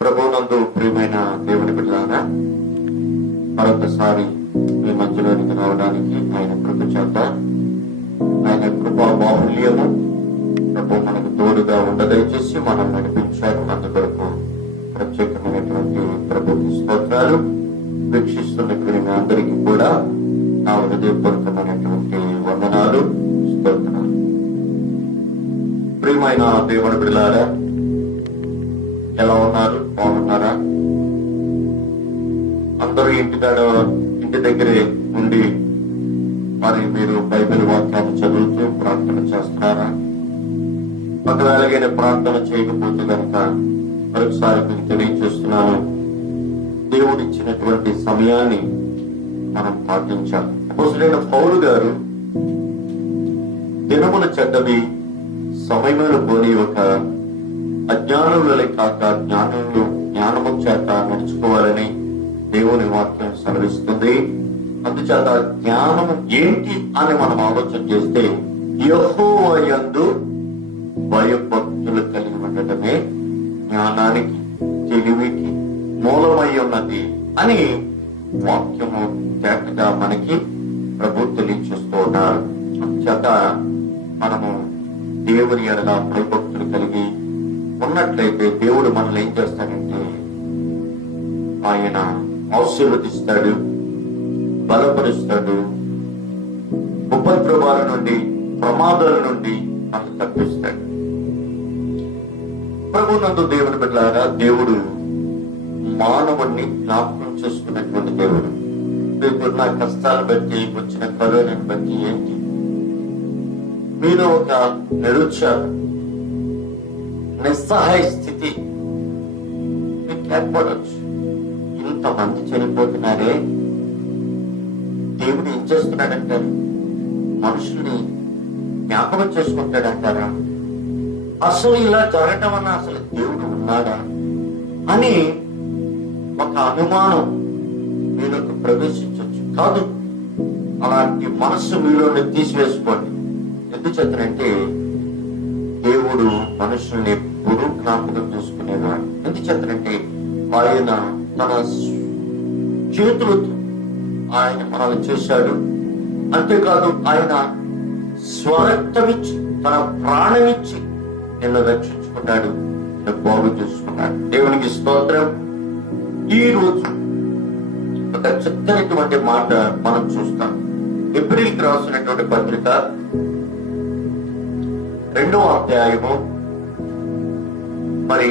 ప్రభువునందు ప్రియమైన దేవుని బిడ్డలారా, మరొకసారి మీ మధ్యలోనికి రావడానికి ఆయన కృప చేత, ఆయన కృపా బాహుల్యము ప్రభు మనకు తోడుగా ఉండదయచేసి మనం నడిపించారు. అందుకొరకు ప్రత్యేకమైనటువంటి ప్రభుకి స్తోత్రాలు. వీక్షిస్తున్నటువంటి మీ అందరికీ కూడా నా హృదయపూర్వకమైనటువంటి వందనాలు, స్తోత్రాలు. ప్రియమైన దేవుని బిడ్డలారా, ఎలా ఉన్నారు? బాగున్నారా? అందరూ ఇంటి దగ్గరే ఉండి మరి మీరు బైబిల్ వాక్యాన్ని చదువుతూ ప్రార్థన చేస్తున్నారా? ఒకవేళ ప్రార్థన చేయకపోతే కనుక మరొకసారి మీకు తెలియజేస్తున్నాను, దేవుడు ఇచ్చినటువంటి సమయాన్ని మనం పాటించాలి. అపోస్తలుడైన పౌలు గారు దినముల చెడ్డవి, సమయములు పోని ఒక అజ్ఞానులే కాక జ్ఞానము చేత నడుచుకోవాలని దేవుని వాక్యం సెలవిస్తుంది. అందుచేత జ్ఞానము ఏంటి అని మనం ఆలోచన చేస్తే, యెహోవా యందు భయభక్తులు కలిగి ఉండటమే జ్ఞానానికి, తెలివికి మూలమై ఉన్నది అని వాక్యము తేటగా మనకి ప్రభు తెలియచేస్తూ ఉన్నారు. అందుచేత మనము దేవుని ఎడల భయభక్తులు కలిగి ఉన్నట్లయితే దేవుడు మనల్ని ఏం చేస్తాడంటే ఆయన ఆశీర్వదిస్తాడు, బలపరుస్తాడు, ఉపద్రవాల నుండి, ప్రమాదాల నుండి మనల్ని తప్పిస్తాడు. ప్రభునందు దేవుని బిడ్డలారా, దేవుడు మానవుణ్ణి జ్ఞాపకం చేసుకున్నటువంటి దేవుడు. మీకున్న కష్టాలు బట్టి, వచ్చిన కరోనాను బట్టి ఏంటి మీరు ఒక నిరుత్సాహం, నిస్సహాయ స్థితి మీకు ఏర్పడవచ్చు. ఇంతమంది చనిపోతున్నారే, దేవుడు ఏం చేస్తున్నాడంటారు? మనుషుల్ని జ్ఞాపకం చేసుకుంటాడంటారా? అసలు ఇలా జరగటం వల్ల అసలు దేవుడు ఉన్నాడా అని ఒక అనుమానం మీలోకి ప్రవేశించవచ్చు. కాదు, అలాంటి మనస్సు మీలోనే తీసివేసుకోండి. ఎందుచేతనంటే దేవుడు మనుషుల్ని ఎప్పుడూ జ్ఞాపకం చేసుకునేవాడు. ఎందుచేతనంటే ఆయన తన చేతులతో ఆయన మనల్ని చేశాడు. అంతేకాదు, ఆయన స్వరక్తమిచ్చి, తన ప్రాణమిచ్చి నిన్ను రక్షించుకున్నాడు, నిన్ను బాగు చేసుకున్నాడు. దేవునికి స్తోత్రం. ఈ రోజు ఒక చక్కనటువంటి మాట మనం చూస్తాం. ఎబ్రీయులకు రాసినటువంటి పత్రిక 2వ అధ్యాయము మరి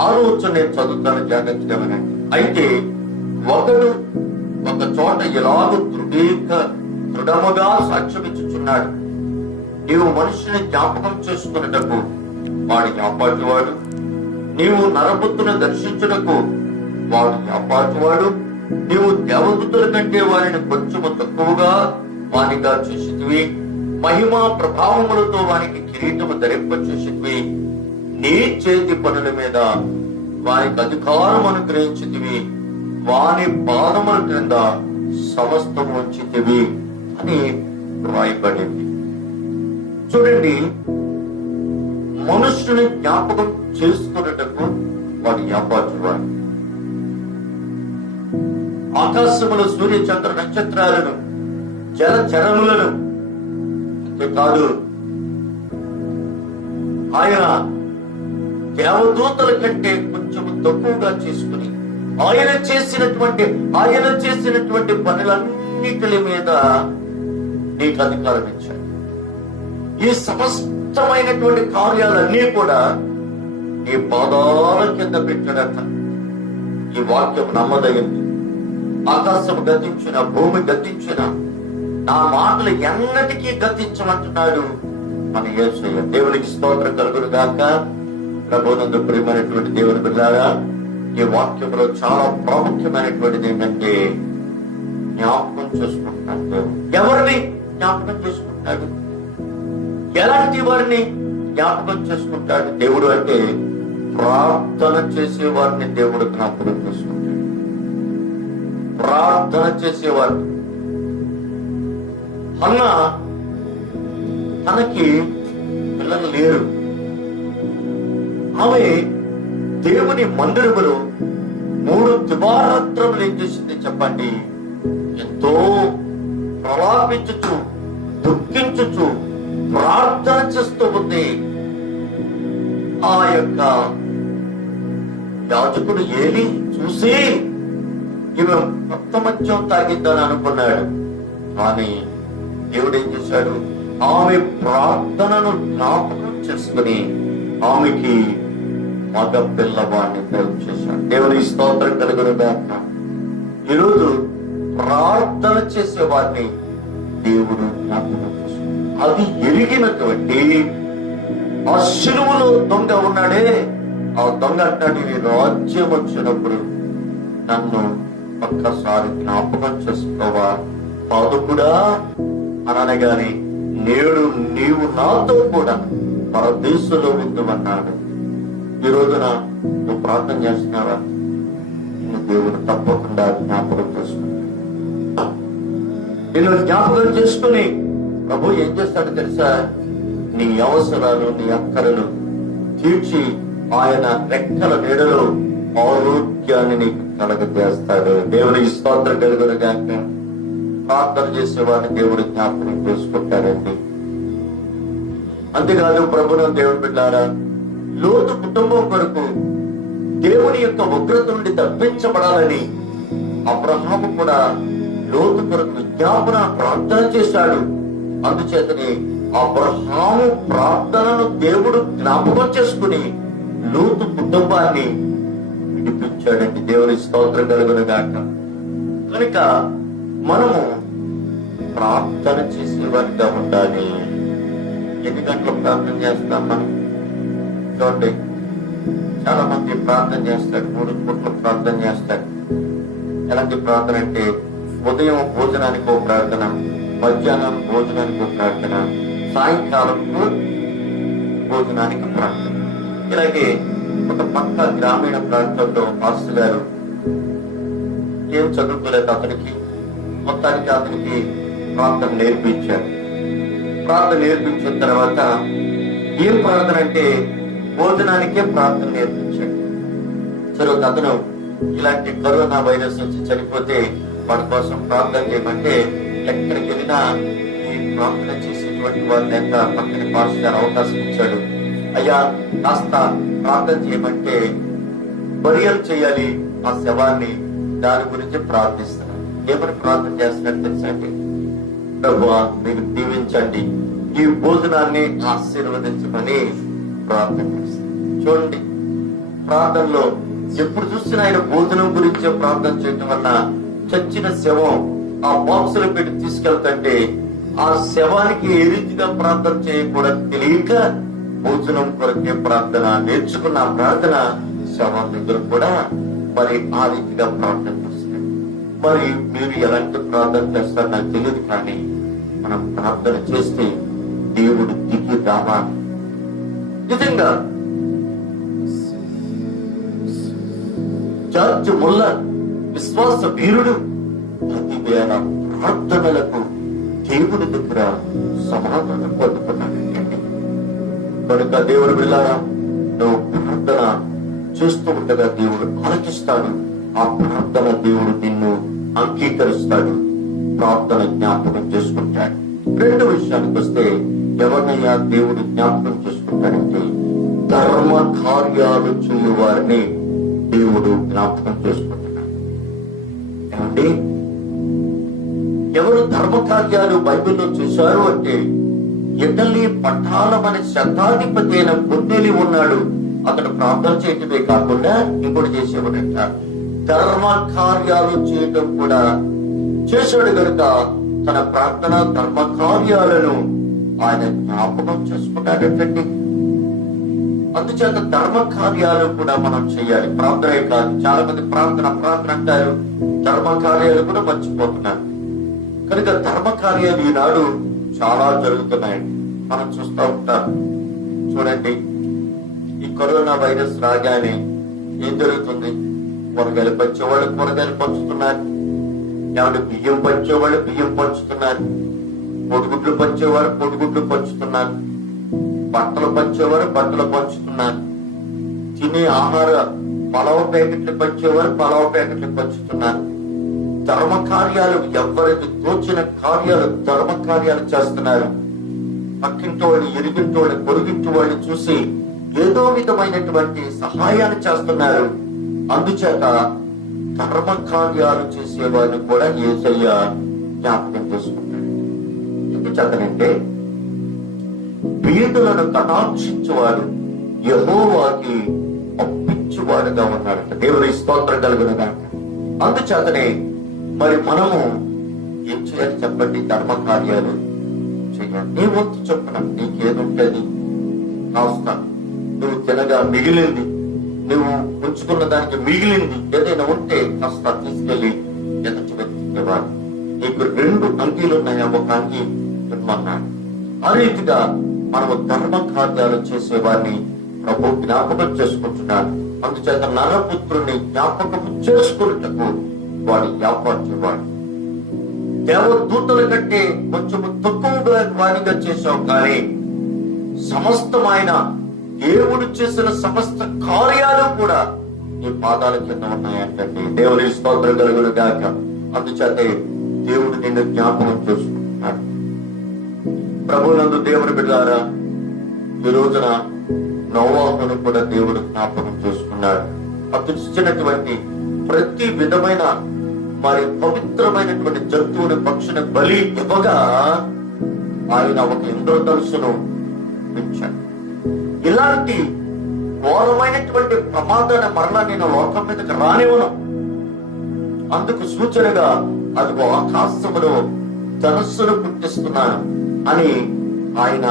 6వ వచనం నేను చదువుతాను, జాగ్రత్తగా వినండి. అయితే ఒకడు ఒక చోట ఎలాగో దృఢముగా సాక్ష్యమిచ్చుచున్నాడు, నీవు మనుషుని జ్ఞాపకం చేసుకున్నటకు వాడి జ్ఞాపాటివాడు, నీవు నరపుత్రుని దర్శించుటకు వాడు జ్ఞాపాటివాడు, నీవు దేవదూతల కంటే వారిని కొంచెము తక్కువగా వానిగా చేసితివి, మహిమా ప్రభావములతో వానికి కిరీటము ధరింప చేసితివి, నీ చేతి పనుల మీద వానికి అధికారం అనుగ్రహించితివి, వాని పాదముల క్రింద సమస్తము ఉంచితివి అని రాయబడింది. చూడండి, మనుషుని జ్ఞాపకం చేసుకున్నటకు వాడు జ్ఞాపకువాడు. ఆకాశముల సూర్య చంద్ర నక్షత్రాలను, జలచరములను, అంతేకాదు ఆయన దేవదూతల కంటే కొంచెం తక్కువగా చేసుకుని ఆయన చేసినటువంటి పనులన్నిటి మీద నీకు అధికారం ఇచ్చాడు. ఈ సమస్తమైనటువంటి కార్యాలన్నీ కూడా నీ పాదాల కింద పెట్టాడట. ఈ వాక్యం నమ్మదగింది. ఆకాశము గతించిన, భూమి గతించిన, నా మాటలు ఎన్నటికీ గతించమంటున్నాడు మన యేసయ్య. దేవునికి స్తోత్రం కలుగును గాక. ప్రభువునందు ప్రియమైనటువంటి దేవుని బిడ్డలారా, ఈ వాక్యంలో చాలా ప్రాముఖ్యమైనటువంటిది ఏంటంటే జ్ఞాపకం చేసుకుంటున్నాడు దేవుడు. ఎవరిని జ్ఞాపకం చేసుకుంటాడు? ఎలాంటి వారిని జ్ఞాపకం చేసుకుంటాడు దేవుడు అంటే, ప్రార్థన చేసే వారిని దేవుడు జ్ఞాపకం చేసుకుంటాడు. ప్రార్థన చేసేవారు. హన్నా తనకి పిల్లలు లేరు. ఆమె దేవుని మందిరములో 3 దివారాత్రములు ఏం చేసింది చెప్పండి? ఎంతో ప్రలాపించుచు, దుఃఖించుచు, ప్రార్థన చేస్తూ ఉంది. ఆ యొక్క యాజకుడు ఏలి చూసి ఈమె రక్తమత్యం తాగిద్దని అనుకున్నాడు. కానీ దేవుడు ఏం చేశాడు? ఆమె ప్రార్థనను జ్ఞాపకం చేసుకుని ఆమెకి మగ పిల్లవాడిని చేశాడు. దేవుని స్తోత్రం కలుగునుగాక. ఈరోజు ప్రార్థన చేసే వారిని దేవుడు జ్ఞాపకం చేశాడు. అది ఎరిగినటువంటి ఆ శిలువలో దొంగ ఉన్నాడే, ఆ దొంగ అంటాడు, నీ రాజ్యం వచ్చినప్పుడు నన్ను ఒక్కసారి జ్ఞాపకం చేసుకోవా పాదుకుడా అనగాని, నేడు నీవు నాతో కూడా పరదేశంలో ఉండు అన్నాడు. ఈ రోజున నువ్వు ప్రార్థన చేస్తున్నావా? నిన్ను దేవుడు తప్పకుండా జ్ఞాపకం చేసుకుంటా. నిన్ను జ్ఞాపకం చేసుకుని ప్రభు ఏం చేస్తాడు తెలుసా? నీ అవసరాలు, నీ అక్కరలు తీర్చి ఆయన రెక్కల నీడలో ఆరోగ్యాన్ని నీకు కలగజేస్తాడు. దేవుని స్తోత్రం కలుగునుగాక. ప్రార్థన చేసేవాడిని దేవుడు జ్ఞాపకం చేసుకుంటాడండి. అంతేకాదు ప్రభును దేవుడు బిడ్డారా, లోతు కుటుంబం కొరకు దేవుని యొక్క ఉగ్రత నుండి తప్పించబడాలని అబ్రహాము కూడా లోతు కొరకు విజ్ఞాపన ప్రార్థన చేశాడు. అందుచేతని అబ్రహాము ప్రార్థనను దేవుడు జ్ఞాపకం చేసుకుని లోతు కుటుంబాన్ని విడిపించాడండి. దేవుని స్తోత్రం కలుగునుగాక. కనుక మనము ప్రార్థన చేసేవారిగా ఉండాలి. ఎన్ని గంటలు ప్రార్థన చేస్తాం మనం? చూడండి, చాలా మంది ప్రార్థన చేస్తాడు, 3 పూటలు ప్రార్థన చేస్తాడు. ఎలాంటి ప్రార్థన అంటే ఉదయం భోజనానికి ఒక ప్రార్థన, మధ్యాహ్నం భోజనానికి ఒక ప్రార్థన, సాయంకాలం భోజనానికి ప్రార్థన. ఇలాగే ఒక పక్క గ్రామీణ ప్రాంతంలో పాస్టర్ గారు ఏం చదువుకోలేదు, అతనికి మొత్తానికి అతనికి ప్రార్థన నేర్పించారు. ప్రార్థన నేర్పించిన తర్వాత ఏం ప్రార్థన అంటే భోజనానికే ప్రార్థన నేర్పించాడు. సరే, ఒక అతను ఇలాంటి కరోనా వైరస్ వచ్చి చనిపోతే వాడి కోసం ప్రార్థన చేయమంటే ఎక్కడికి వెళ్ళినా ఈ ప్రార్థన చేసేటువంటి వారి లేక పక్కన పాస్టర్ గారు అవకాశం ఇచ్చాడు. అయ్యా కాస్త ప్రార్థన చేయమంటే బరియల్ చేయాలి ఆ శవాన్ని, దాని గురించి ప్రార్థిస్తున్నాను. ఏమని ప్రార్థన చేస్తున్నట్టు తెలుసండి? ప్రభువా మీకు దీవించండి, ఈ భోజనాన్ని ఆశీర్వదించమని ప్రార్థన చేస్తాను. చూడండి, ప్రార్థనలో ఎప్పుడు చూసినా ఆయన భోజనం గురించే ప్రార్థన చేయటం వల్ల చచ్చిన శవం ఆ బాక్సులో పెట్టి తీసుకెళ్తుంటే ఆ శవానికి ఏ రీతిగా ప్రార్థన చేయకూడదు తెలియక భోజనం కొరకే ప్రార్థన నేర్చుకున్న ప్రార్థన శవం దగ్గర కూడా మరి ఆ రీతిగా ప్రార్థన చేస్తారు. మరి మీరు ఎలాంటి ప్రార్థన చేస్తారో నాకు తెలియదు, కానీ మనం ప్రార్థన చేస్తే దేవుడు దిగి రావాలి. నిజంగా జార్జ్ ముల్లర్ విశ్వాస వీరుడు 10,000 ప్రార్థనలకు దేవుడి దగ్గర సమాధానం పొందుకున్నాడండి. కనుక దేవుడు బిడ్డలారా, నువ్వు ప్రార్థన చేస్తూ ఉండగా దేవుడు ఆలకిస్తాడు. ఆ ప్రార్థన దేవుడు నిన్ను అంగీకరిస్తాడు, ప్రార్థన జ్ఞాపకం చేసుకుంటాడు. 2 విషయానికి వస్తే, ఎవరినైనా దేవుడు జ్ఞాపకం చేసుకుంటాడంటే ధర్మ కార్యాలు చేయు వారిని దేవుడు జ్ఞాపకం చేసుకుంటున్నాడు. ఏమండి, ఎవరు ధర్మ కార్యాలు బైబిల్లో చూశారు అంటే ఇటలీ పట్టాలం అనే శతాధిపతి అయిన కొన్నేలి ఉన్నాడు. అతడు ప్రార్థన చేయటమే కాకుండా ఇంకోటి చేసేవాడంట, ధర్మ కార్యాలు చేయటం కూడా చేశాడు. కనుక తన ప్రార్థన ధర్మ కార్యాలను ఆయన జ్ఞాపకం చేసుకున్నాడంటండి. అందుచేత ధర్మ కార్యాలు కూడా మనం చేయాలి. ప్రార్థనే కాదు, చాలా మంది ప్రార్థన అంటారు, ధర్మ కార్యాలు కూడా మర్చిపోతున్నారు. కనుక ధర్మ కార్యాలు ఈనాడు చాలా జరుగుతున్నాయండి, మనం చూస్తూ ఉంటాం. చూడండి, ఈ కరోనా వైరస్ రాగానే ఏం జరుగుతుంది? కూరగాయలు పంచేవాళ్ళు కూరగాయలు పంచుతున్నారు, ఏమంటే బియ్యం పంచేవాళ్ళు బియ్యం పంచుతున్నారు, పొడిగుడ్లు పంచేవారు పొడిగుడ్లు పంచుతున్నారు, బట్టలు పంచేవారు బట్టలు పంచుతున్నారు, తినే ఆహార పలావ్ ప్యాకెట్లు పంచేవారు పలావ్ ప్యాకెట్లు పంచుతున్నారు. ధర్మ కార్యాలు, ఎవరికి తోచిన కార్యాలు ధర్మ కార్యాలు చేస్తున్నారు. పక్కింటి వాళ్ళు, ఇరిగింటి వాళ్ళు, పొరుగింటి వాళ్ళు చూసి ఏదో విధమైనటువంటి సహాయాలు చేస్తున్నారు. అందుచేత ధర్మ కార్యాలు చేసేవాడిని కూడా యేసయ్య జ్ఞాపకం చేసుకుంటాడు. ఎందుచేతనంటే బీదలను కటాక్షించేవాడు యెహోవాకి అప్పించువాడుగా ఉన్నాడు. దేవుని స్తోత్రం కలుగునుగా. అందుచేతనే మరి మనము ఏం చేయాలి చెప్పండి? ధర్మ కార్యాలు చేయాలి. నీ వంతు చొప్పున నీకేదుంటది కాస్త నువ్వు తినగా మిగిలింది, నువ్వు ఉంచుకున్న దానికి మిగిలింది ఏదైనా ఉంటే కాస్త తీసుకెళ్లి ఎదుటి వ్యక్తికి ఇవ్వాలి. నీకు 2 అంగీలు ఉన్నాయా? ఒక అంగీ ఇవ్వమన్నాడు. ఆ రీతిగా మనము ధర్మ కార్యాలు చేసేవాడిని ప్రభు జ్ఞాపకం చేసుకుంటున్నాడు. అందుచేత నరపుత్రుని జ్ఞాపకం చేసుకున్నటకు వాడు ఏర్పాటు. దేవదూతల కంటే కొంచెం తక్కువగా వాణిగా చేశావు, కానీ సమస్తమైన దేవుడు చేసిన సమస్త కార్యాలు కూడా నీ పాదాల కింద ఉన్నాయంటే దేవుని స్తోత్రం కలుగును గాక. అందుచేతే దేవుడు నిన్ను జ్ఞాపకం చేసుకుంటున్నాడు. ప్రభునందు దేవుని బిడ్డలారా, ఈ రోజున నోవాహును కూడా దేవుడు జ్ఞాపకం చేసుకున్నాడు. అతను ఇచ్చినటువంటి ప్రతి విధమైన మరి పవిత్రమైనటువంటి జంతువుని, పక్షుని బలి ఇవ్వగా ఆయన ఒక ఇంద్రధనుసును పెంచాడు. ఇలాంటి ఘోరమైనటువంటి ప్రమాదాన్ని మరలా నేను లోకం మీదకి రానివ్వను, అందుకు సూచనగా అదిగో ఆకాశములో ధనుస్సును పుట్టిస్తున్నాను అని ఆయన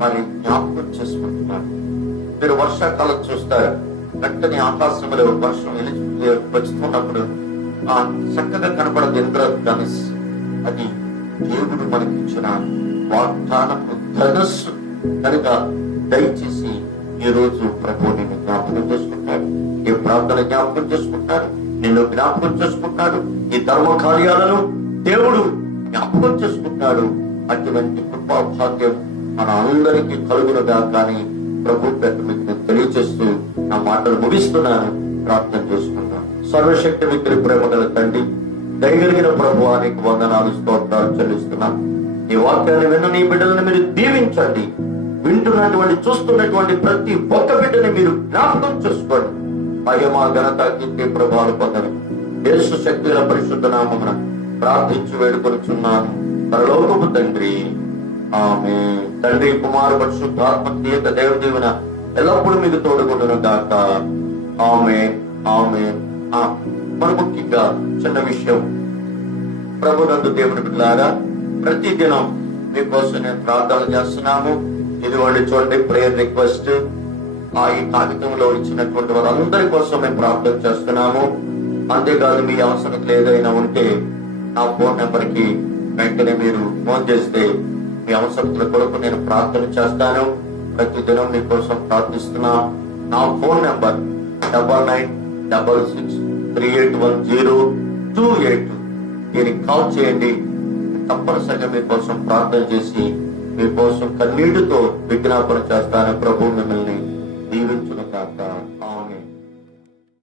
మరి జ్ఞాపకం చేసుకుంటున్నాడు. మీరు వర్షాకాలం చూస్తారు, వెంటనే ఆకాశంలో వర్షం వచ్చుతున్నప్పుడు ఆ చక్కగా కనపడదు ఇంద్రధనుస్. అది దేవుడు మనకిచ్చిన వాగ్దానపు ధనుస్సు కనుక దయచేసి ఈ రోజు ప్రభు నిన్ను జ్ఞాపకం చేసుకుంటాడు. ఈ ప్రార్థన జ్ఞాపకం చేసుకుంటాడు, నిన్ను జ్ఞాపకం చేసుకుంటాడు, ఈ ధర్మ కార్యాలను దేవుడు జ్ఞాపకం చేసుకుంటాడు. అటువంటి కృపా భాగ్యం మన అందరికీ కలుగునుగా. కానీ ప్రభు పెద్ద మీకు తెలియజేస్తూ నా మాటలు ముగిస్తున్నాను. ప్రార్థన చేసుకున్నాను. సర్వశక్తి మిత్రుడి ప్రేమ గల తండ్రి, దయగలిగిన ప్రభువా నీకు వందనాలు, స్తోత్రాలు చెల్లిస్తున్నాను. ఈ వాక్యాన్ని విన్న నీ బిడ్డలను మీరు దీవించండి. వింటున్నటువంటి, చూస్తున్నటువంటి ప్రతి ఒక్క బిడ్డని మీరు జ్ఞాపకం చేసుకోండి. మహిమ, ఘనత, కీర్తి, ప్రభావాలు పొందని యేసు శక్తుల పరిశుద్ధ నామమున ప్రార్థించి వేడుకొనుచున్నాను పరలోకపు తండ్రి, ఆమేన్. తండ్రి, కుమార, పరిశుద్ధాత్మ దేవదేవున ఎల్లప్పుడూ మీకు తోడుకుంటున్న గాక. ఆమేన్, ఆమేన్. మన ముఖ్యంగా చిన్న విషయం, ప్రభునందు దేవుని బిడ్డలారా, ప్రతి దినం మీకోసం నేను ప్రార్థన చేస్తున్నాము. ఇదిగోండి చూడండి, ప్రేయర్ రిక్వెస్ట్. ఈ కాగితంలో ఇచ్చినటువంటి వారందరి కోసం మేము ప్రార్థన చేస్తున్నాము. అంతేకాదు, మీ అవసరం ఏదైనా ఉంటే నా ఫోన్ నెంబర్ కి వెంటనే మీరు ఫోన్ చేస్తే మీ అవసరతల కొరకు నేను ప్రార్థన చేస్తాను. ప్రతి దినం మీకోసం ప్రార్థిస్తున్నా. నా ఫోన్ నెంబర్ 9966381028. దీనికి కాల్ చేయండి. తప్పనిసరిగా మీకోసం ప్రార్థన చేసి మీకోసం కన్నీటితో విజ్ఞాపన చేస్తాను. ప్రభు మిమ్మల్ని దీవించును కాక. ఆమేన్.